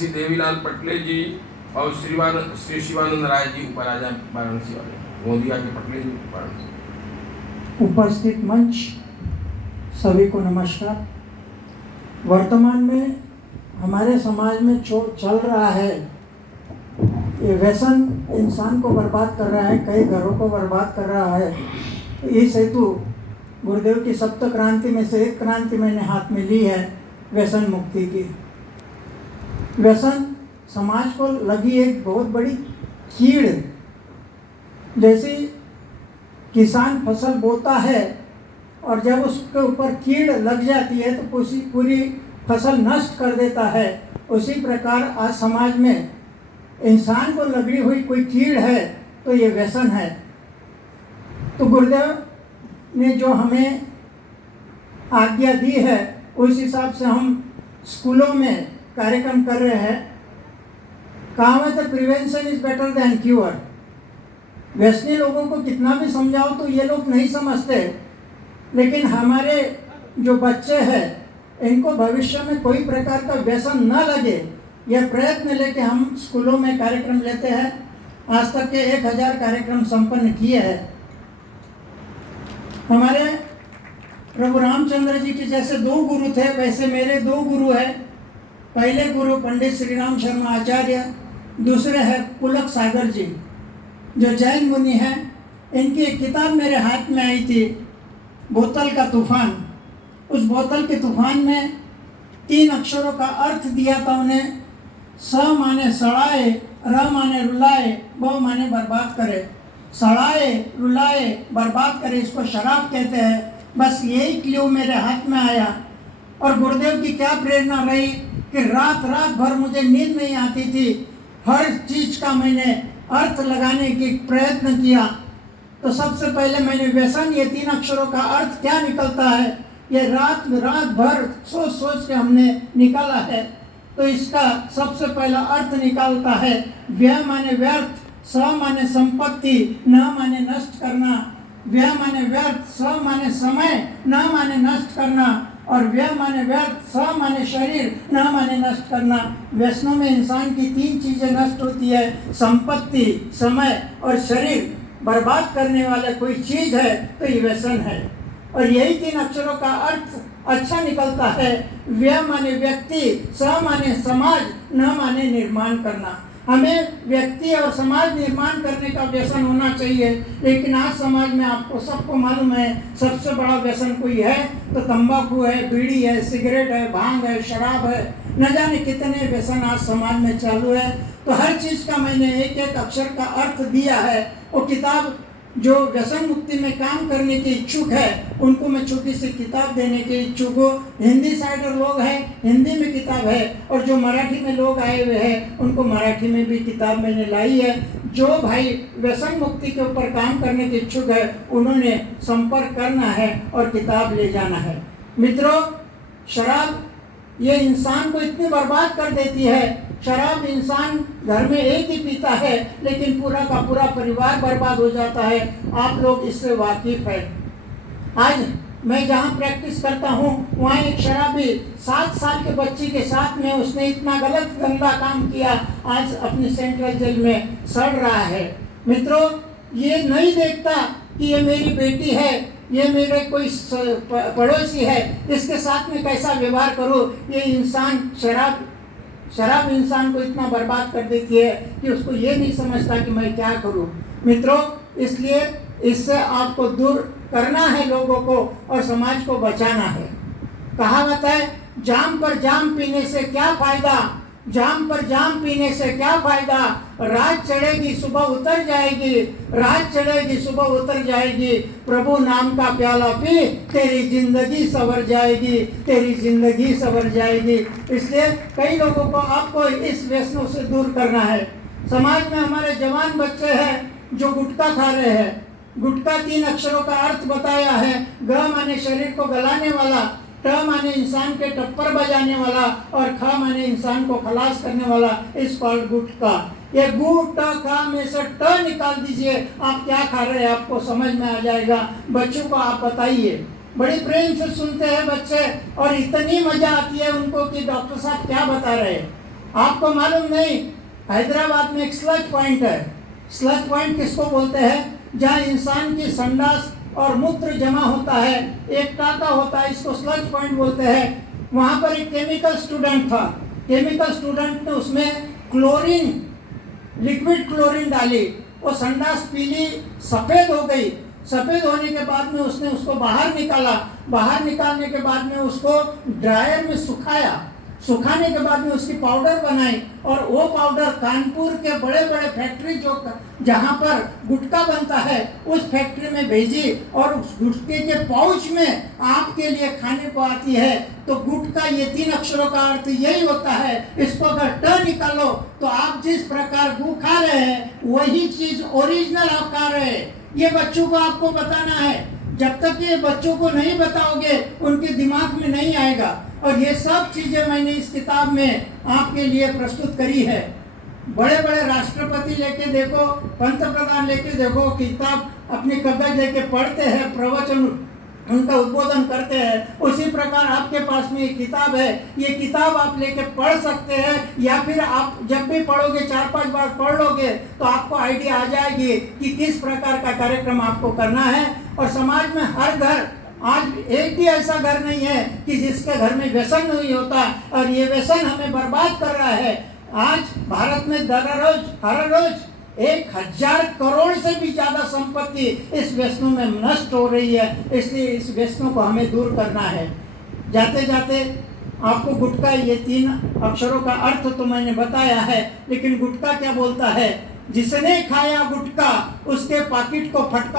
श्री देवीलाल पटले जी और श्री शिवानंद राय जी उपराजा वाराणसी वाले, गोंदिया के पटले जी वाराणसी। उपस्थित मंच सभी को नमस्कार। वर्तमान में हमारे समाज में जो चल रहा है, ये व्यसन इंसान को बर्बाद कर रहा है, कई घरों को बर्बाद कर रहा है। इस हेतु गुरुदेव की सप्त क्रांति में से एक क्रांति मैंने हाथ में ली है, व्यसन मुक्ति की। व्यसन समाज को लगी एक बहुत बड़ी कीड़। जैसे किसान फसल बोता है और जब उसके ऊपर कीड़ लग जाती है तो पूरी फसल नष्ट कर देता है, उसी प्रकार आज समाज में इंसान को लगी हुई कोई कीड़ है तो ये व्यसन है। तो गुरुदेव ने जो हमें आज्ञा दी है उस हिसाब से हम स्कूलों में कार्यक्रम कर रहे हैं। कहावत है, prevention is better than cure. व्यसनी लोगों को कितना भी समझाओ तो ये लोग नहीं समझते, लेकिन हमारे जो बच्चे हैं इनको भविष्य में कोई प्रकार का व्यसन न लगे, यह प्रयत्न लेके हम स्कूलों में कार्यक्रम लेते हैं। आज तक के 1000 कार्यक्रम संपन्न किए हैं। हमारे प्रभु रामचंद्र जी के जैसे 2 गुरु थे, वैसे मेरे 2 गुरु हैं। पहले गुरु पंडित श्री राम शर्मा आचार्य, दूसरे हैं पुलक सागर जी जो जैन मुनि हैं। इनकी एक किताब मेरे हाथ में आई थी, बोतल का तूफान। उस बोतल के तूफान में 3 अक्षरों का अर्थ दिया था उन्हें। स माने सड़ाए, र माने रुलाए, ब माने बर्बाद करे। सड़ाए, रुलाए, बर्बाद करे, इसको शराब कहते हैं। बस यही क्ल्यू मेरे हाथ में आया। और गुरुदेव की क्या प्रेरणा रही कि रात भर मुझे नींद नहीं आती थी। हर चीज़ का मैंने अर्थ लगाने की प्रयत्न किया। तो सबसे पहले मैंने व्यसन, ये 3 अक्षरों का अर्थ क्या निकलता है, ये रात भर सोच के हमने निकाला है। तो इसका सबसे पहला अर्थ निकालता है, व्यय माने व्यर्थ, स माने संपत्ति, न माने नष्ट करना। व्यय माने व्यर्थ, स माने समय, न माने नष्ट करना, और व्यय माने व्यर्थ, स माने शरीर, न माने नष्ट करना। व्यसनों में इंसान की 3 चीजें नष्ट होती है, संपत्ति, समय और शरीर। बर्बाद करने वाला कोई चीज है तो ये व्यसन है। और यही 3 अक्षरों का अर्थ अच्छा निकलता है। व्यय माने व्यक्ति, स माने समाज, न माने निर्माण करना। हमें व्यक्ति और समाज निर्माण करने का व्यसन होना चाहिए, लेकिन आज समाज में आपको सबको मालूम है सबसे बड़ा व्यसन कोई है तो तंबाकू है, बीड़ी है, सिगरेट है, भांग है, शराब है, न जाने कितने व्यसन आज समाज में चालू है। तो हर चीज़ का मैंने एक अक्षर का अर्थ दिया है। वो किताब जो व्यसन मुक्ति में काम करने के इच्छुक है उनको मैं छोटी सी किताब देने के इच्छुक हूँ। हिंदी साइडर लोग हैं, हिंदी में किताब है, और जो मराठी में लोग आए हुए हैं उनको मराठी में भी किताब मैंने लाई है। जो भाई व्यसन मुक्ति के ऊपर काम करने के इच्छुक है उन्होंने संपर्क करना है और किताब ले जाना है। मित्रों, शराब ये इंसान को इतनी बर्बाद कर देती है। शराब इंसान घर में एक ही पीता है लेकिन पूरा का पूरा परिवार बर्बाद हो जाता है। आप लोग इससे वाकिफ है। आज मैं जहाँ प्रैक्टिस करता हूँ वहाँ एक शराबी 7 साल के बच्ची के साथ में उसने इतना गलत गंदा काम किया, आज अपनी सेंट्रल जेल में सड़ रहा है। मित्रों, ये नहीं देखता कि ये मेरी बेटी है, ये मेरे कोई पड़ोसी है, इसके साथ में कैसा व्यवहार करूँ। ये इंसान शराब इंसान को इतना बर्बाद कर देती है कि उसको ये नहीं समझता कि मैं क्या करूं। मित्रों, इसलिए इससे आपको दूर करना है लोगों को और समाज को बचाना है। कहावत है, जाम पर जाम पीने से क्या फायदा, जाम पर जाम पीने से क्या फायदा। रात चढ़ेगी सुबह उतर जाएगी, रात चढ़ेगी सुबह उतर जाएगी। प्रभु नाम का प्याला पी, तेरी जिंदगी संवर जाएगी, तेरी जिंदगी संवर जाएगी। इसलिए कई लोगों को आपको इस व्यसनों से दूर करना है। समाज में हमारे जवान बच्चे हैं जो गुटखा खा रहे हैं। गुटखा 3 अक्षरों का अर्थ बताया है। ग माने शरीर को गलाने वाला, ट माने इंसान के टप्पर बजाने वाला, और ख माने इंसान को खलास करने वाला। इस कॉल्ड गुटखा। ये गु ट ख में से ट निकाल दीजिए, आप क्या खा रहे हैं आपको समझ में आ जाएगा। बच्चों को आप बताइए, बड़े प्रेम से सुनते हैं बच्चे और इतनी मजा आती है उनको कि डॉक्टर साहब क्या बता रहे हैं। आपको मालूम नहीं, हैदराबाद में एक स्लज पॉइंट है। स्लज पॉइंट किसको बोलते हैं? जहाँ इंसान की संडास और मूत्र जमा होता है, एक टाका होता है, इसको स्लज पॉइंट बोलते हैं। वहाँ पर एक केमिकल स्टूडेंट था। केमिकल स्टूडेंट ने उसमें क्लोरीन, लिक्विड क्लोरीन डाली, वो संडास पीली सफ़ेद हो गई। सफ़ेद होने के बाद में उसने उसको बाहर निकाला। बाहर निकालने के बाद में उसको ड्रायर में सुखाया। सुखाने के बाद में उसकी पाउडर बनाई और वो पाउडर कानपुर के बड़े बड़े फैक्ट्री जहाँ पर गुटखा बनता है उस फैक्ट्री में भेजी और उस गुटखे के पाउच में आपके लिए खाने को आती है। तो गुटखा, ये 3 अक्षरों का अर्थ यही होता है। इसको अगर ट निकालो तो आप जिस प्रकार गू खा रहे हैं वही चीज़ ओरिजिनल आप खा रहे हैं। ये बच्चों को आपको बताना है। जब तक ये बच्चों को नहीं बताओगे उनके दिमाग में नहीं आएगा। और ये सब चीज़ें मैंने इस किताब में आपके लिए प्रस्तुत करी है। बड़े बड़े राष्ट्रपति लेके देखो, पंत प्रधान लेके देखो, किताब अपनी कागज लेके पढ़ते हैं, प्रवचन उनका उद्बोधन करते हैं। उसी प्रकार आपके पास में एक किताब है। ये किताब आप लेके पढ़ सकते हैं, या फिर आप जब भी पढ़ोगे 4-5 बार पढ़ लोगे तो आपको आइडिया आ जाएगी कि किस प्रकार का कार्यक्रम आपको करना है। और समाज में हर घर, आज एक भी ऐसा घर नहीं है कि जिसके घर में व्यसन नहीं होता, और ये व्यसन हमें बर्बाद कर रहा है। आज भारत में हर रोज 1000 करोड़ से भी ज़्यादा संपत्ति इस व्यसनों में नष्ट हो रही है। इसलिए इस व्यसनों को हमें दूर करना है। जाते जाते आपको गुटखा, ये 3 अक्षरों का अर्थ तो मैंने बताया है, लेकिन गुटखा क्या बोलता है? जिसने खाया गुटखा उसके पाकिट को फटका